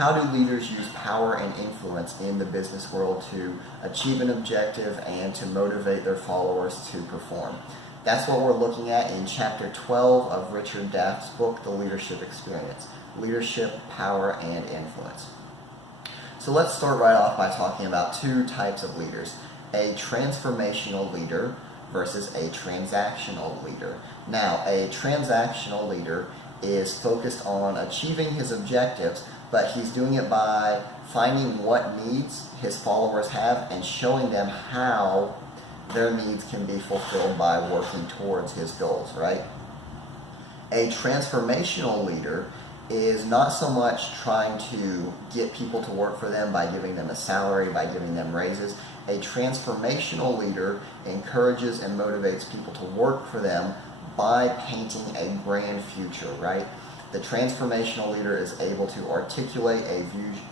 How do leaders use power and influence in the business world to achieve an objective and to motivate their followers to perform? That's what we're looking at in Chapter 12 of Richard Daft's book, The Leadership Experience: Leadership, Power, and Influence. So let's start right off by talking about two types of leaders: a transformational leader versus a transactional leader. Now, a transactional leader is focused on achieving his objectives, but he's doing it by finding what needs his followers have and showing them how their needs can be fulfilled by working towards his goals, right? A transformational leader is not so much trying to get people to work for them by giving them a salary, by giving them raises. A transformational leader encourages and motivates people to work for them by painting a grand future, right? The transformational leader is able to articulate a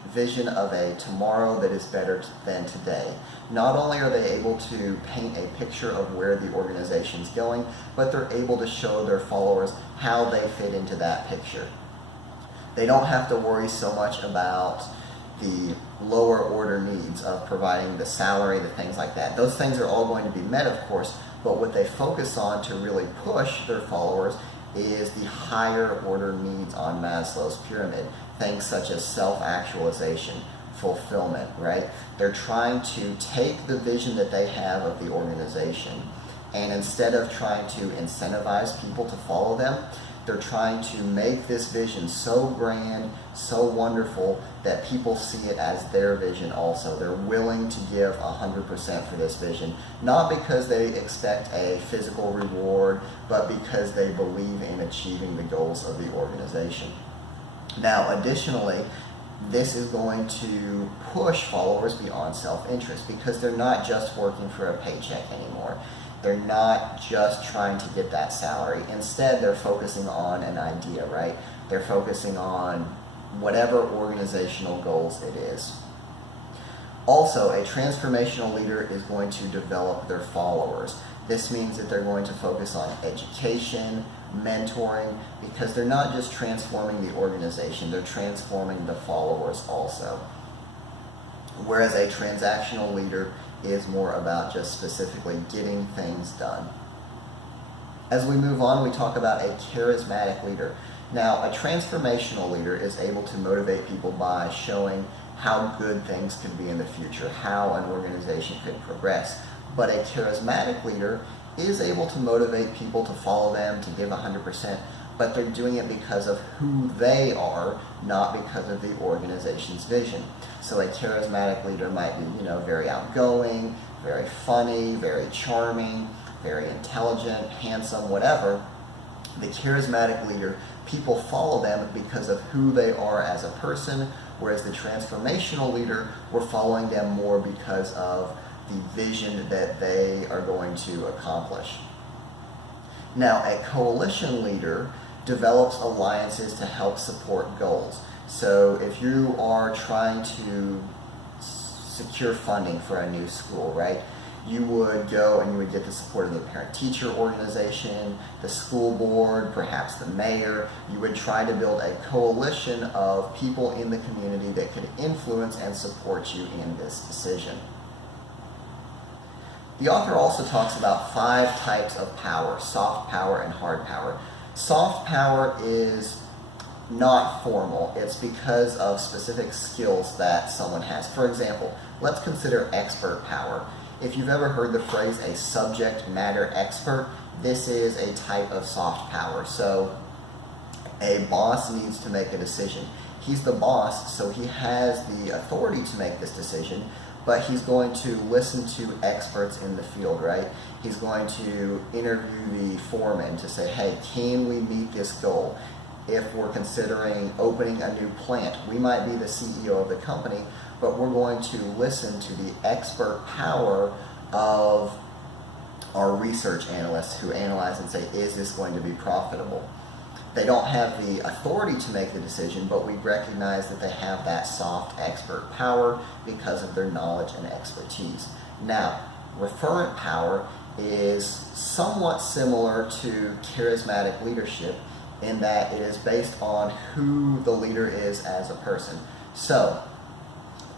vision of a tomorrow that is better than today. Not only are they able to paint a picture of where the organization is going, but they're able to show their followers how they fit into that picture. They don't have to worry so much about the lower order needs of providing the salary, the things like that. Those things are all going to be met, of course, but what they focus on to really push their followers is the higher order needs on Maslow's pyramid. Things such as self-actualization, fulfillment, right? They're trying to take the vision that they have of the organization, and instead of trying to incentivize people to follow them, they're trying to make this vision so grand, so wonderful, that people see it as their vision also. They're willing to give 100% for this vision, not because they expect a physical reward, but because they believe in achieving the goals of the organization. Now, additionally, this is going to push followers beyond self-interest, because they're not just working for a paycheck anymore. They're not just trying to get that salary. Instead, they're focusing on an idea, right? They're focusing on whatever organizational goals it is. Also, a transformational leader is going to develop their followers. This means that they're going to focus on education, mentoring, because they're not just transforming the organization, they're transforming the followers also. Whereas a transactional leader is more about just specifically getting things done. As we move on, we talk about a charismatic leader. Now, a transformational leader is able to motivate people by showing how good things can be in the future, how an organization could progress. But a charismatic leader is able to motivate people to follow them, to give 100%, but they're doing it because of who they are, not because of the organization's vision. So a charismatic leader might be, very outgoing, very funny, very charming, very intelligent, handsome, whatever. The charismatic leader, people follow them because of who they are as a person, whereas the transformational leader, we're following them more because of the vision that they are going to accomplish. Now, a coalition leader develops alliances to help support goals. So if you are trying to secure funding for a new school, right, you would go and you would get the support of the parent-teacher organization, the school board, perhaps the mayor. You would try to build a coalition of people in the community that could influence and support you in this decision. The author also talks about 5 types of power: soft power and hard power. Soft power is not formal. It's because of specific skills that someone has. For example, let's consider expert power. If you've ever heard the phrase a subject matter expert, this is a type of soft power. So a boss needs to make a decision. He's the boss, so he has the authority to make this decision, but he's going to listen to experts in the field, right? He's going to interview the foreman to say, hey, can we meet this goal? If we're considering opening a new plant, we might be the CEO of the company, but we're going to listen to the expert power of our research analysts who analyze and say, is this going to be profitable? They don't have the authority to make the decision, but we recognize that they have that soft expert power because of their knowledge and expertise. Now, referent power is somewhat similar to charismatic leadership in that it is based on who the leader is as a person. So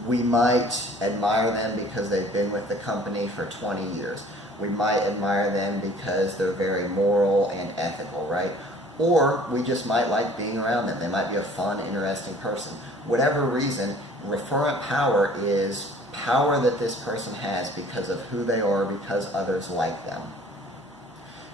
we might admire them because they've been with the company for 20 years. We might admire them because they're very moral and ethical, right? Or we just might like being around them. They might be a fun, interesting person. Whatever reason, referent power is power that this person has because of who they are, because others like them.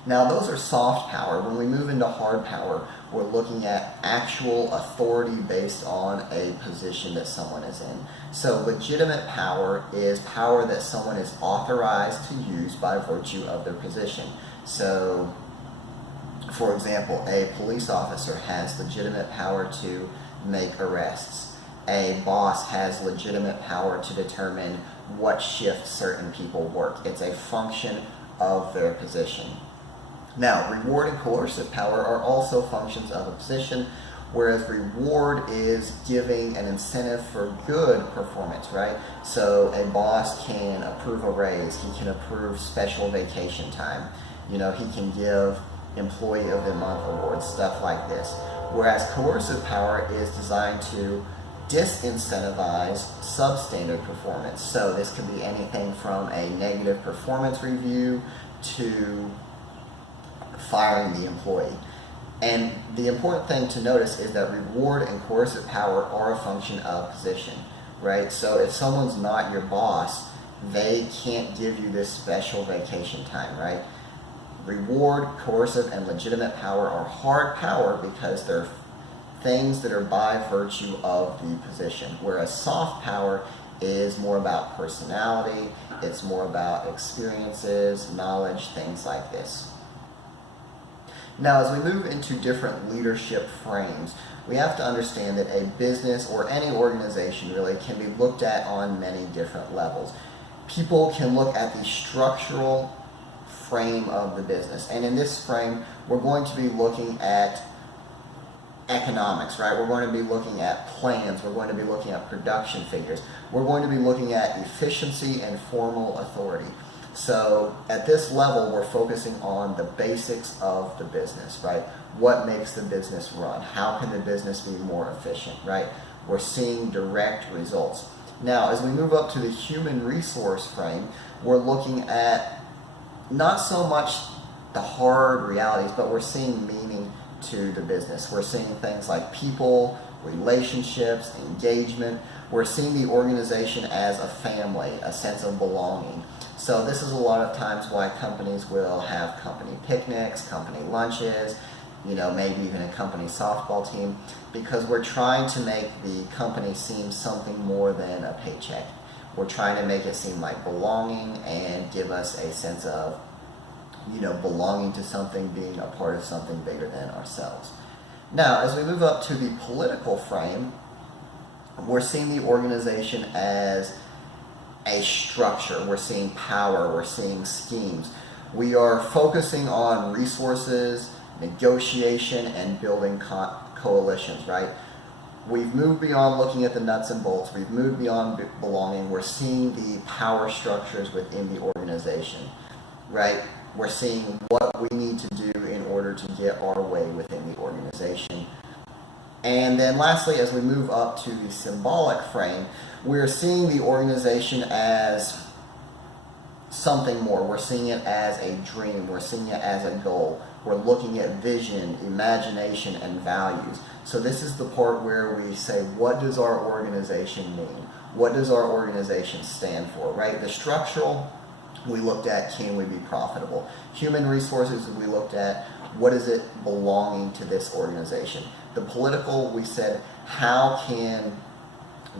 Now, those are soft power. When we move into hard power, we're looking at actual authority based on a position that someone is in. So legitimate power is power that someone is authorized to use by virtue of their position. So, for example, a police officer has legitimate power to make arrests. A boss has legitimate power to determine what shift certain people work. It's a function of their position. Now, reward and coercive power are also functions of a position, whereas reward is giving an incentive for good performance, right? So a boss can approve a raise, he can approve special vacation time, he can give Employee of the Month awards, stuff like this. Whereas coercive power is designed to disincentivize substandard performance. So this could be anything from a negative performance review to firing the employee. And the important thing to notice is that reward and coercive power are a function of position, right? So if someone's not your boss, they can't give you this special vacation time, right? Reward, coercive, and legitimate power are hard power because they're things that are by virtue of the position, whereas soft power is more about personality, it's more about experiences, knowledge, things like this. Now, as we move into different leadership frames, we have to understand that a business or any organization really can be looked at on many different levels. People can look at the structural frame of the business, and in this frame, we're going to be looking at economics, right? We're going to be looking at plans, we're going to be looking at production figures, we're going to be looking at efficiency and formal authority. So at this level, we're focusing on the basics of the business, right? What makes the business run? How can the business be more efficient, right? We're seeing direct results. Now, as we move up to the human resource frame, we're looking at not so much the hard realities, but we're seeing meaning to the business. We're seeing things like people, relationships, engagement. We're seeing the organization as a family, a sense of belonging. So this is a lot of times why companies will have company picnics, company lunches, maybe even a company softball team, because we're trying to make the company seem something more than a paycheck. We're trying to make it seem like belonging and give us a sense of, belonging to something, being a part of something bigger than ourselves. Now, as we move up to the political frame, we're seeing the organization as a structure. We're seeing power. We're seeing schemes. We are focusing on resources, negotiation, and building coalitions, right? We've moved beyond looking at the nuts and bolts. We've moved beyond belonging. We're seeing the power structures within the organization, right? We're seeing what we need to do in order to get our way within the organization. And then lastly, as we move up to the symbolic frame, we're seeing the organization as something more. We're seeing it as a dream. We're seeing it as a goal. We're looking at vision, imagination, and values. So this is the part where we say, what does our organization mean? What does our organization stand for, right? The structural, we looked at, can we be profitable? Human resources, we looked at, what is it belonging to this organization? The political, we said, how can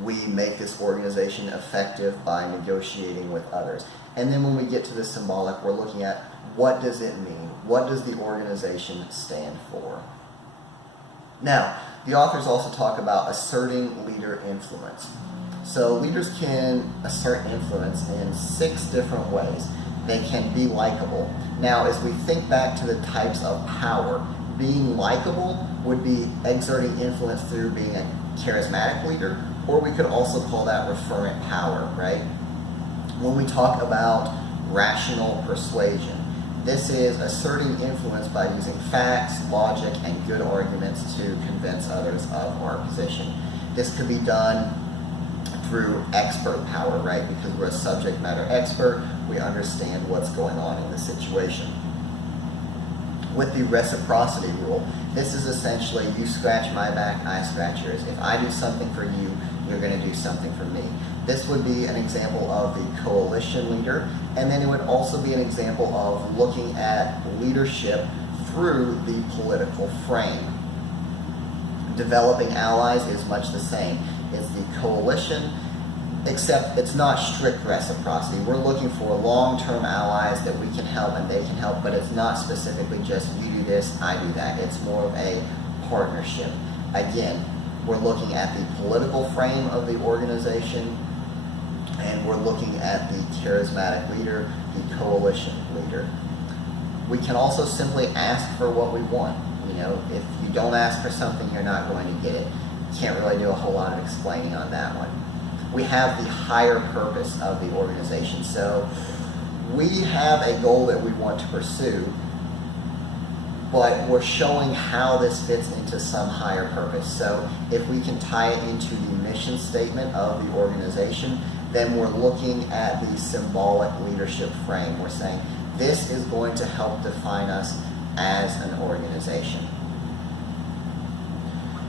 we make this organization effective by negotiating with others? And then when we get to the symbolic, we're looking at, what does it mean? What does the organization stand for? Now, the authors also talk about asserting leader influence. So leaders can assert influence in 6 different ways. They can be likable. Now, as we think back to the types of power, being likable would be exerting influence through being a charismatic leader, or we could also call that referent power, right? When we talk about rational persuasion, This is asserting influence by using facts, logic, and good arguments to convince others of our position. This could be done through expert power, right? Because we're a subject matter expert, we understand what's going on in the situation. With the reciprocity rule, this is essentially you scratch my back, I scratch yours. If I do something for you, you're going to do something for me. This would be an example of the coalition leader, and then it would also be an example of looking at leadership through the political frame. Developing allies is much the same. It's the coalition, except it's not strict reciprocity. We're looking for long-term allies that we can help and they can help, but it's not specifically just you do this, I do that. It's more of a partnership. Again, we're looking at the political frame of the organization, and we're looking at the charismatic leader, the coalition leader. We can also simply ask for what we want. You know, if you don't ask for something, you're not going to get it. Can't really do a whole lot of explaining on that one. We have the higher purpose of the organization. So we have a goal that we want to pursue, but we're showing how this fits into some higher purpose. So if we can tie it into the mission statement of the organization, then we're looking at the symbolic leadership frame. We're saying this is going to help define us as an organization.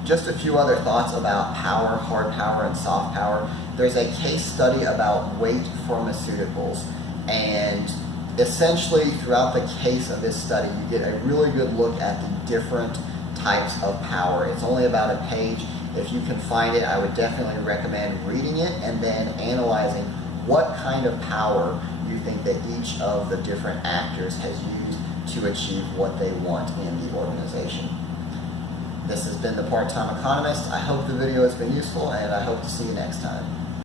Just a few other thoughts about power, hard power and soft power. There's a case study about weight pharmaceuticals, and essentially throughout the case of this study you get a really good look at the different types of power. It's only about a page. If you can find it, I would definitely recommend reading it and then analyzing what kind of power you think that each of the different actors has used to achieve what they want in the organization. This has been the Part-Time Economist. I hope the video has been useful, and I hope to see you next time.